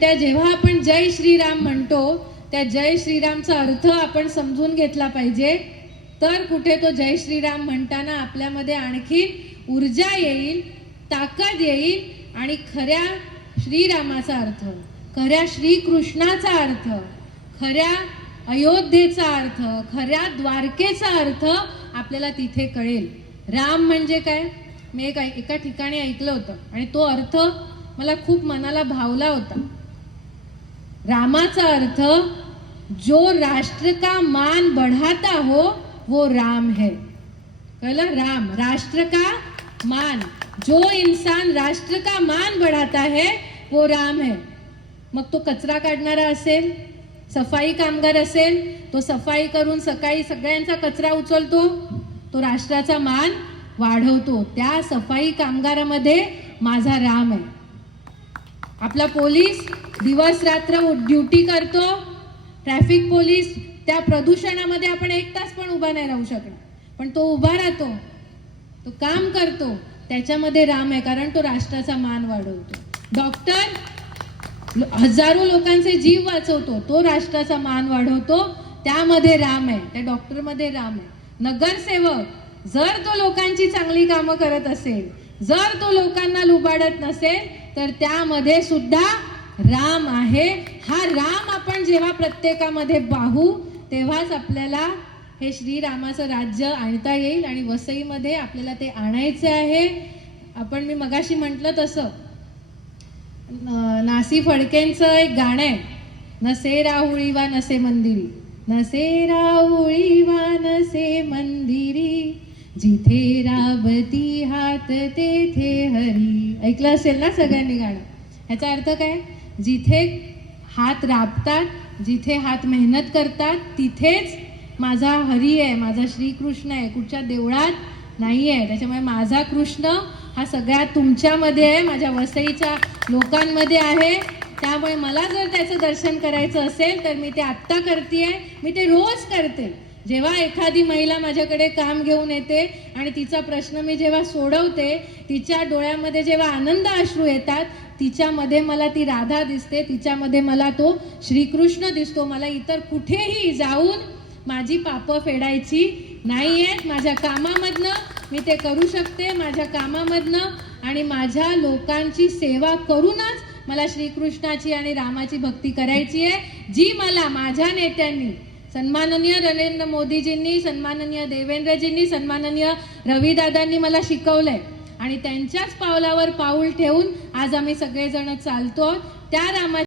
त्या जेव्हा आपण जय श्रीराम म्हणतो त्या जय श्रीरामचा अर्थ आपण समजून घेतला पाहिजे, तर कुठे तो जय श्रीराम म्हणताना आपल्यामध्ये आणखी ऊर्जा येईल, ताकद येईल आणि खऱ्या श्रीरामाचा अर्थ, खऱ्या श्रीकृष्णाचा अर्थ, खऱ्या अयोध्येचा अर्थ, खऱ्या द्वारकेचा अर्थ आपल्याला तिथे कळेल. राम म्हणजे काय, मी एका ठिकाणी ऐकलं होतं आणि तो अर्थ मला खूप मनाला भावला होता. रामाचा अर्थ जो राष्ट्र का मान बढ़ाता हो वो राम है. कळलं? राम, राष्ट्र का मान, जो इंसान राष्ट्र का मान बढ़ाता है वो राम है. मग तो कचरा काढणारा असेल, सफाई कामगार असेल, तो सफाई करून सकाळी सगळ्यांचा कचरा उचलतो, तो राष्ट्राचा मान वाढवतो. त्या सफाई कामगारामध्ये माझा राम आहे. आपला पोलीस दिवस रात्र ड्युटी करतो, ट्रॅफिक पोलीस, त्या प्रदूषणामध्ये आपण 1 तास पण उभा नाही राहू शकणार, पण तो उभा राहतो, तो काम करतो, त्याच्यामध्ये राम आहे, कारण तो राष्ट्राचा मान वाढवतो. डॉक्टर हजारो लोकांचे जीव वाचवतो, तो राष्ट्राचा मान वाढवतो, त्यामध्ये राम आहे, त्या डॉक्टरमध्ये राम आहे. नगरसेवक जर तो लोकांची चांगली कामं करत असेल, जर तो लोकांना लुबाडत नसेल, तर त्यामध्ये सुद्धा राम आहे. हा राम आपण जेव्हा प्रत्येकामध्ये पाहू तेव्हाच आपल्याला हे श्रीरामाचं राज्य आणता येईल आणि वसईमध्ये आपल्याला ते आणायचे आहे. आपण मी मगाशी म्हटलं तसं नासी फडकेंचं एक गाणं आहे, नसे राहुळी वा नसे मंदिरी, नसे राहुळी वा नसे मंदिरी, जिथे राबती हात तेथे हरी. ऐकलं असेल ना सगळ्यांनी गाणं? ह्याचा अर्थ काय? जिथे हात राबतात, जिथे हात मेहनत करतात, तिथेच माझा हरी आहे, माझा श्रीकृष्ण आहे, कुठच्या देवळात नाही आहे. त्याच्यामुळे माझा कृष्ण हा सगळ्यात तुमच्यामध्ये आहे, माझ्या वसईच्या लोकांमध्ये आहे. त्यामुळे मला जर त्याचं दर्शन करायचं असेल तर मी ते आत्ता करते, मी ते रोज करते. जेव्हा एखादी महिला माझ्याकडे काम घेऊन येते आणि तिचा प्रश्न मी जेव्हा सोडवते, तिच्या डोळ्यामध्ये जेव्हा आनंद अश्रू येतात, तिच्यामध्ये मला ती राधा दिसते, तिच्यामध्ये मला तो श्रीकृष्ण दिसतो. मला इतर कुठेही जाऊन माझी पापं फेडायची नाही आहेत. माझ्या कामामधनं मी ते करू शकते, माझ्या कामामधनं आणि माझ्या लोकांची सेवा करूनच मला श्रीकृष्णाची आणि रामाची भक्ती करायची आहे, जी मला माझ्या नेत्यांनी, सन्माननीय नरेंद्र मोदीजींनी, सन्माननीय देवेंद्रजींनी, सन्माननीय रविदादांनी मला शिकवलंय. आणि त्यांच्याच पावलावर पाऊल ठेवून आज आम्ही सगळेजण चालतो. त्या रामा